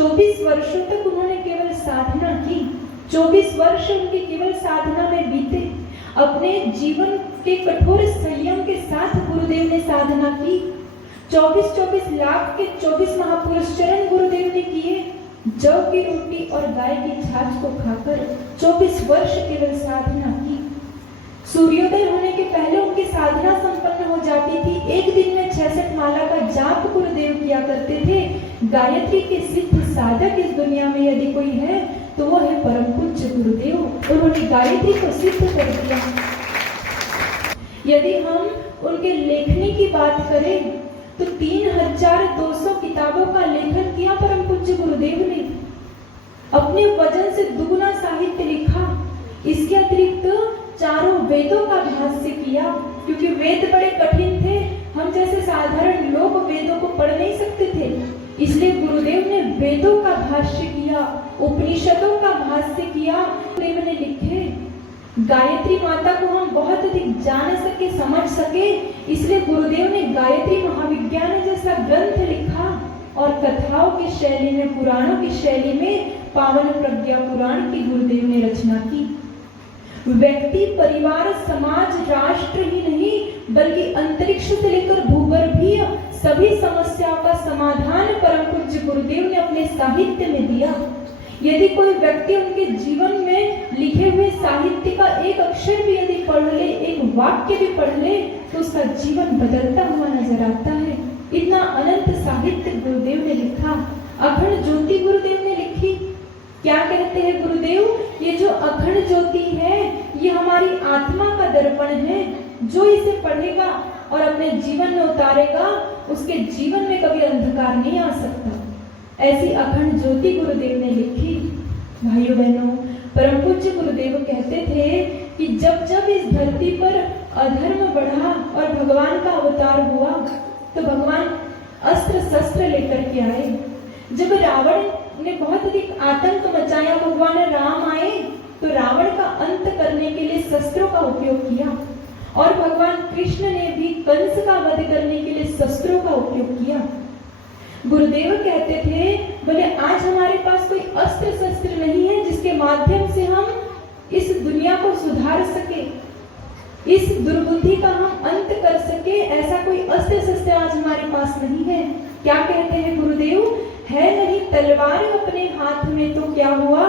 24 वर्षों तक उन्होंने केवल साधना की। 24 वर्ष उनके केवल साधना में बीते। अपने जीवन के कठोर संयम के साथ गुरुदेव ने साधना की। 24 लाख के 24 महापुरुष चरण गुरुदेव ने किए। जौ की रोटी और गाय की छाछ को खाकर 24 वर्ष केवल साधना की। सूर्योदय होने के पहले उनकी साधना संपन्न हो जाती थी। एक दिन में 66 माला का जाप गुरुदेव किया करते थे। गायत्री के सिद्ध साधक इस दुनिया में यदि कोई है तो वो है परम पूज्य गुरुदेव। उन्होंने गायत्री को सिद्ध कर दिया। यदि हम उनके लेखनी की बात करें तो 3200 किताबों का लेखन किया परम पूज्य गुरुदेव ने। अपने वजन से दुगुना साहित्य लिखा। इसके अतिरिक्त चारों वेदों का भाष्य किया, क्योंकि वेद बड़े कठिन थे। हम जैसे साधारण लोग वेदों को पढ़ नहीं सकते थे, इसलिए गुरुदेव ने वेदों का भाष्य किया, उपनिषदों का भाष्य किया। गुरुदेव ने लिखे गायत्री माता को हम बहुत अधिक जान सके, समझ सके, इसलिए गुरुदेव ने गायत्री महाविज्ञान जैसा ग्रंथ लिखा और कथाओं की शैली में, पुराणों की शैली में पावन प्रज्ञा पुराण की गुरुदेव ने रचना की। व्यक्ति, परिवार, समाज, राष्ट्र ही नहीं बल्कि अंतरिक्ष से लेकर भूगर्भीय सभी समस्याओं का समाधान परम पूज्य गुरुदेव ने अपने साहित्य में दिया। यदि कोई व्यक्ति उनके जीवन में लिखे हुए साहित्य का एक अक्षर भी यदि पढ़ ले, एक वाक्य भी पढ़ ले, तो उसका जीवन बदलता हुआ नजर आता है। इतना अनंत साहित्य गुरुदेव ने लिखा। अखंड ज्योति गुरुदेव ने लिखी। क्या कहते हैं गुरुदेव? ये जो अखंड ज्योति है ये हमारी आत्मा का दर्पण है। जो इसे पढ़ेगा और अपने जीवन में उतारेगा उसके जीवन में कभी अंधकार नहीं आ सकता। ऐसी अखंड ज्योति गुरुदेव ने लिखी। भाइयों बहनों, परम पूज्य गुरुदेव कहते थे कि जब जब इस धरती पर अधर्म बढ़ा और भगवान का अवतार हुआ तो भगवान अस्त्र शस्त्र लेकर के आए। जब रावण ने बहुत अधिक आतंक मचाया, भगवान राम आए तो रावण का अंत करने के लिए शस्त्रों का उपयोग किया, और भगवान कृष्ण ने भी कंस का वध करने के लिए शस्त्रों का उपयोग किया। गुरुदेव कहते थे, बोले आज हमारे पास कोई अस्त्र शस्त्र नहीं है जिसके माध्यम से हम इस दुनिया को सुधार सके, इस दुर्बुद्धि का हम अंत कर सके। ऐसा कोई अस्त्र शस्त्र आज हमारे पास नहीं है। क्या कहते हैं गुरुदेव? है नहीं तलवार अपने हाथ में तो क्या हुआ,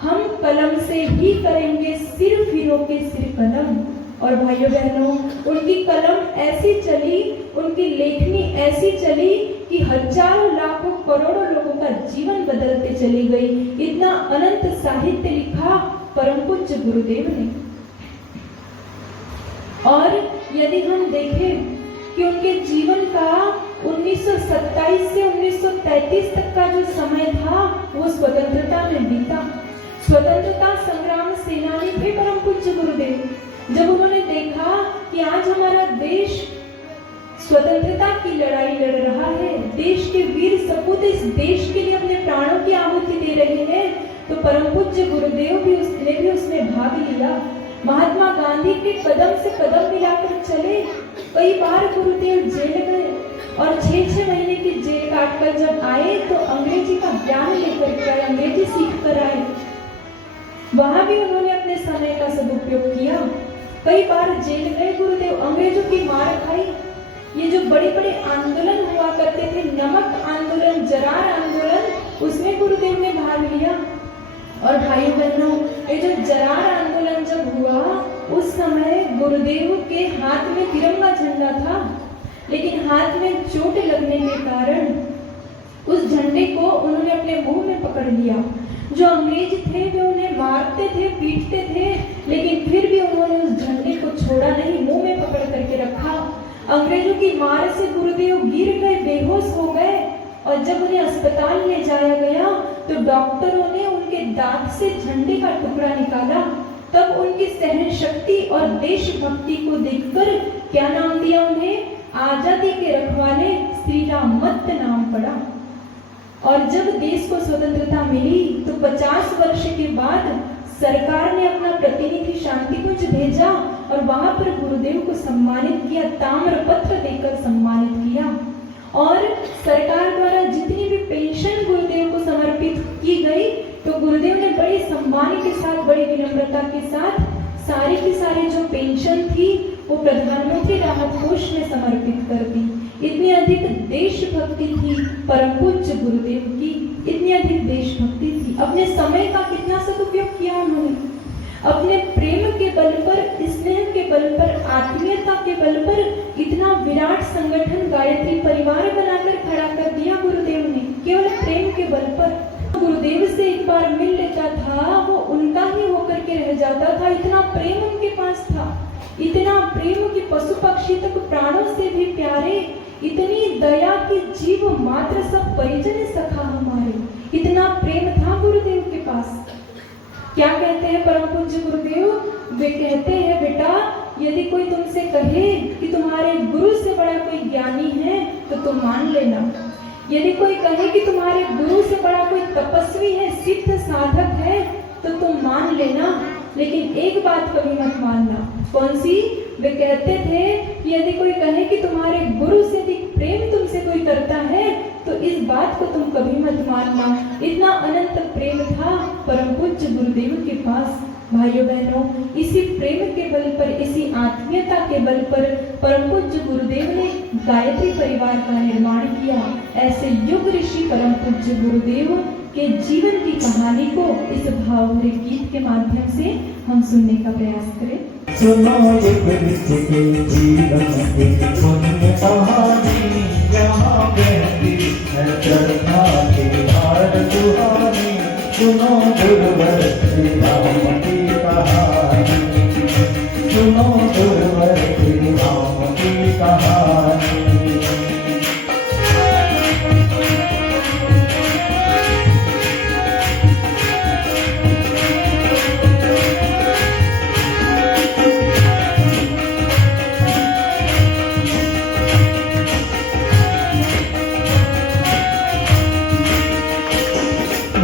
हम कलम से ही करेंगे सिर फिरों के सिर कलम। और भाइयों बहनों, उनकी कलम ऐसी चली, उनकी लेखनी ऐसी चली कि हजारों लाखों करोड़ों लोगों का जीवन बदलते चली गई। इतना अनंत साहित्य लिखा परम पूज्य गुरुदेव ने। और यदि हम देखें कि उनके जीवन का 1927 से 1933 तक का जो समय था वो स्वतंत्रता में बीता। स्वतंत्रता संग्राम सेनानी थे परम पूज्य गुरुदेव। जब उन्होंने देखा कि आज हमारा देश स्वतंत्रता की लड़ाई लड़ रहा है, देश के वीर सपूत इस देश के लिए अपने प्राणों की आहुति दे रहे हैं, तो परम पूज्य गुरुदेव ने भी उसमें भाग लिया। महात्मा गांधी के कदम से कदम मिलाकर चले। कई बार गुरुदेव जेल गए और 6-6 महीने की जेल काटकर जब आए तो अंग्रेजी का ज्ञान लेकर के आए, अंग्रेजी सीख कर आए। वहां भी उन्होंने अपने समय का सदुपयोग किया। कई बार जेल गए गुरुदेव, अंग्रेजों की मार खाई। ये जो बड़े बड़े आंदोलन हुआ करते थे, नमक आंदोलन, जरार आंदोलन, उसमें गुरुदेव ने भाग लिया। और भाइयों बहनों, ये जो जरार आंदोलन जब हुआ उस समय गुरुदेव के हाथ में तिरंगा झंडा था, लेकिन हाथ में चोट लगने के कारण उस झंडे को उन्होंने अपने मुंह में पकड़ लिया। जो अंग्रेज थे वे उन्हें मारते थे, पीटते थे, लेकिन फिर भी उन्होंने उस झंडे को छोड़ा नहीं, मुंह में पकड़ करके रखा। अंग्रेजों की मार से गुरुदेव गिर गए, बेहोश हो गए, और जब उन्हें अस्पताल ले जाया गया तो डॉक्टरों ने उनके दांत से झंडे का टुकड़ा निकाला। तब उनकी सहन शक्ति और देशभक्ति को देखकर क्या नाम दिया उन्हें? आजादी के रखवाले श्री राम मत नाम पड़ा। और जब देश को स्वतंत्रता मिली तो 50 वर्ष के बाद सरकार ने अपना प्रतिनिधि शांतिकुंज भेजा और वहां पर गुरुदेव को सम्मानित किया, ताम्र पत्र देकर सम्मानित किया। और सरकार द्वारा जितनी भी पेंशन गुरुदेव को समर्पित सम्मान के साथ, बड़ी विनम्रता के साथ सारी की सारी जो पेंशन थी वो प्रधानमंत्री राहत कोष में समर्पित कर दी। इतनी अधिक देशभक्ति थी परम पूज्य गुरुदेव की, इतनी अधिक देशभक्ति थी। अपने समय का कितना सदुपयोग किया उन्होंने, अपने प्रेम के बल पर, स्नेह के बल पर, आत्मीयता के बल पर इतना विराट संगठन गायत्री परिवार बनाकर खड़ा कर दिया गुरुदेव ने, केवल प्रेम के बल पर। गुरुदेव से एक बार मिल लेता था वो उनका ही होकर के रह जाता था, इतना प्रेम उनके पास था, इतना प्रेम कि पशु पक्षी तक प्राणों से भी प्यारे, इतनी दया कि जीव मात्र सब परिजन सखा हमारे, इतना प्रेम था गुरुदेव के पास। क्या कहते हैं परम पूज्य गुरुदेव? वे कहते हैं, बेटा यदि कोई तुमसे कहे कि तुम्हारे गुरु से बड़ा कोई ज्ञानी है तो तुम मान लेना, यदि कोई कहे कि तुम्हारे गुरु से बड़ा कोई तपस्वी है, सिद्ध साधक है तो तुम मान लेना, लेकिन एक बात कभी मत मानना। कौन सी? वे कहते थे कि यदि कोई कहे कि तुम्हारे गुरु से अधिक प्रेम तुमसे कोई करता है तो इस बात को तुम कभी मत मानना। इतना अनंत प्रेम था परम पूज्य गुरुदेव के पास। भाइयों बहनों, इसी प्रेम के बल पर, इसी आत्मीयता के बल पर परम पूज्य गुरुदेव ने गायत्री परिवार का निर्माण किया। ऐसे युग ऋषि परम पूज्य गुरुदेव के जीवन की कहानी को इस भावभरे गीत के माध्यम से हम सुनने का प्रयास करें। सुनो युग ऋषि के जीवन की पुण्य कहानी, यहाँ बहती है श्रद्धा की धार सुहानी। सुनो गुरुवर श्री राम की कहानी, सुनो गुरुवर श्री राम की कहानी।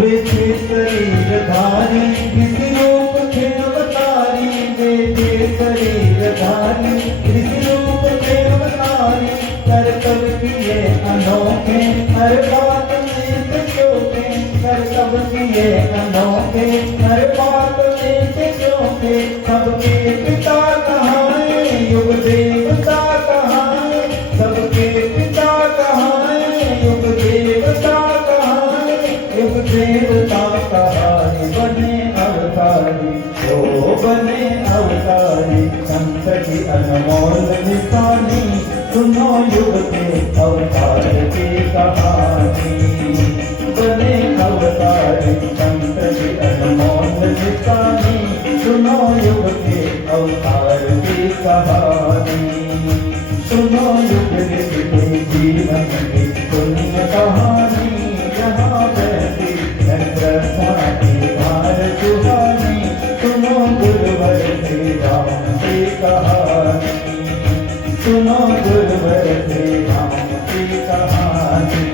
बेटे शरीरधारी किसी रूप के अवतारी, बेटे शरीरधारी किसी रूप के अवतारी। करतब किए अनोखे हर बात में से चोखे, करतब किए अनोखे हर बात में से चोखे। सबके पिता कहाए युग देवता कहाए, सबके पिता कहाए युग देवता कहाए। युग देवता कहानी बने अवतारी, ओ बने अवतारी संत की अनमोल निशानी। सुनो युग के अवतार की कहानी, बने अवतारी संत की अनमोल निशानी। सुनो युग के अवतार की कहानी, सुनो युग ऋषि के जीवन की पुण्य कहानी। यहाँ बहती है श्रद्धा की धार सुहानी। सुनो गुरुवर श्री राम की कहानी, सुनो गुरुवर श्री राम की कहानी।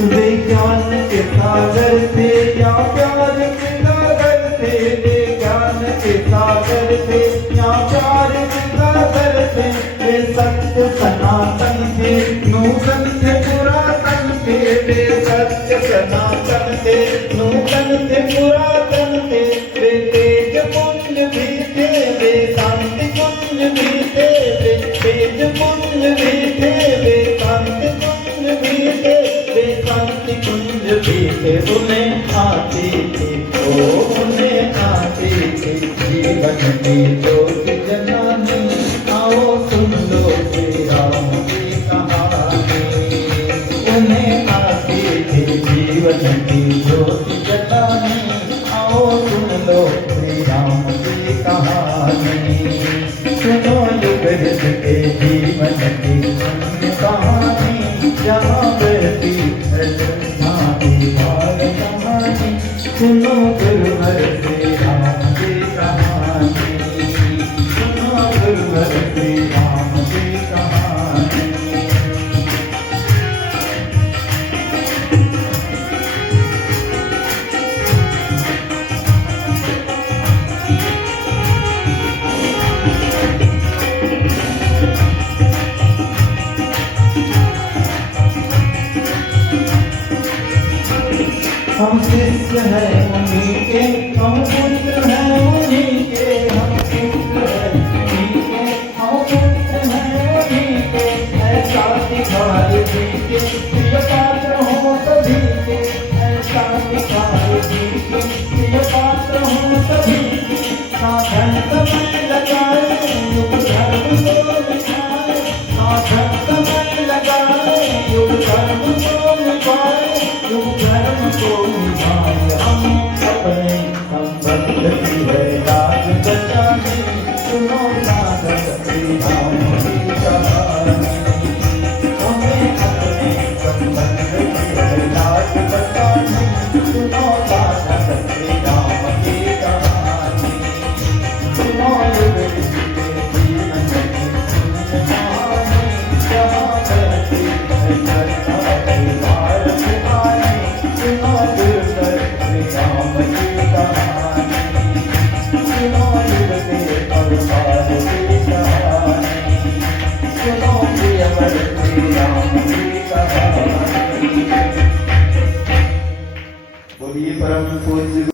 वे ज्ञान के सागर थे या प्यार के सागर थे, वे ज्ञान के सागर थे या प्यार के सागर थे। वे सत्य सनातन थे, नूतन थे पुरातन थे, वे सत्य सनातन थे, नूतन थे पुरातन थे। वे तेज पुंज भी थे, वे शांति पुंज भी थे, वे तेज पुंज भी थे, वे शांति पुंज भी थे, वे शांति कुंज भी थे। उन्हें आती थी, ओ उन्हें आती थी जीवन की ज्योति जलानी। आओ सुन लो श्री राम की कहानी, उन्हें आती थी जीवन की ज्योति जलानी। आओ सुन लो श्री राम की कहानी, सुनो युग ऋषि के जीवन की पुण्य कहानी। जहाँ बहती है श्रद्धा की धार कहानी। सुनो गुरुवर श्री राम की कहानी, सुनो गुरुवर श्री राम की कहानी। शिष्य हैं उन्हीं के, हम पुत्र हैं उन्हीं के, हम पुत्र हैं उन्हीं के, हम पुत्र हैं उन्हीं के। ऐसा दिखाई दीजिए प्रिय पात्र हो सभी के, ऐसा दिखाई दीजिए प्रिय पात्र हो सभी के। साधन समय लगाए युग धर्म को निभाए, साधन समय लगाए युग धर्म को निभाए, युग धर्म को निभाए। हम अपने संबंध की है लाज बचानी, सुनो साधक श्री राम की कहानी। हमें अपने संबंध की है लाज बचानी, सुनो साधक श्री राम की कहानी। सुनो युग के जीवन की कहानी, जहाँ बहती है